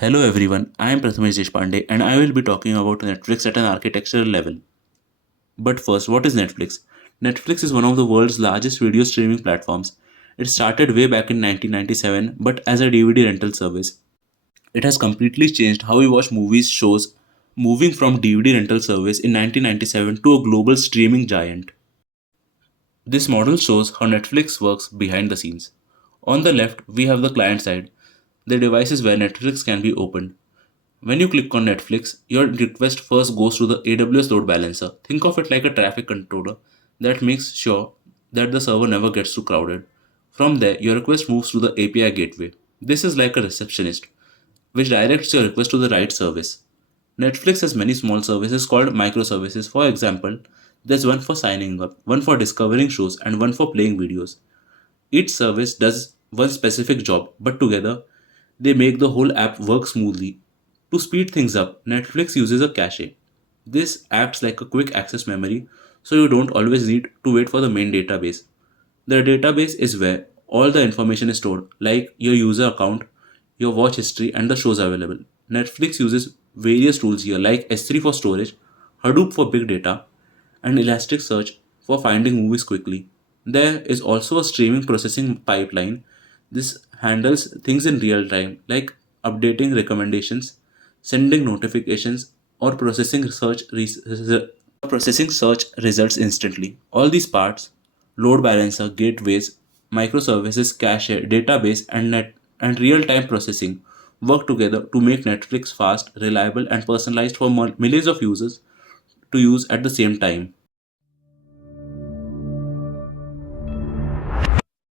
Hello everyone, I am Prathmesh Deshpande and I will be talking about Netflix at an architectural level. But first, what is Netflix? Netflix is one of the world's largest video streaming platforms. It started way back in 1997 but as a DVD rental service. It has completely changed how we watch movies, shows, moving from DVD rental service in 1997 to a global streaming giant. This model shows how Netflix works behind the scenes. On the left, we have the client side, the devices where Netflix can be opened. When you click on Netflix, your request first goes to the AWS load balancer. Think of it like a traffic controller that makes sure that the server never gets too crowded. From there, your request moves to the API Gateway. This is like a receptionist, which directs your request to the right service. Netflix has many small services called microservices. For example, there's one for signing up, one for discovering shows, and one for playing videos. Each service does one specific job, but together they make the whole app work smoothly. To speed things up, Netflix uses a cache. This acts like a quick access memory, so you don't always need to wait for the main database. The database is where all the information is stored, like your user account, your watch history, and the shows available. Netflix uses various tools here, like S3 for storage, Hadoop for big data, and Elasticsearch for finding movies quickly. There is also a streaming processing pipeline. This handles things in real time, like updating recommendations, sending notifications, or processing search results instantly. All these parts, load balancer, gateways, microservices, cache, database, and real-time processing, work together to make Netflix fast, reliable, and personalized for millions of users to use at the same time.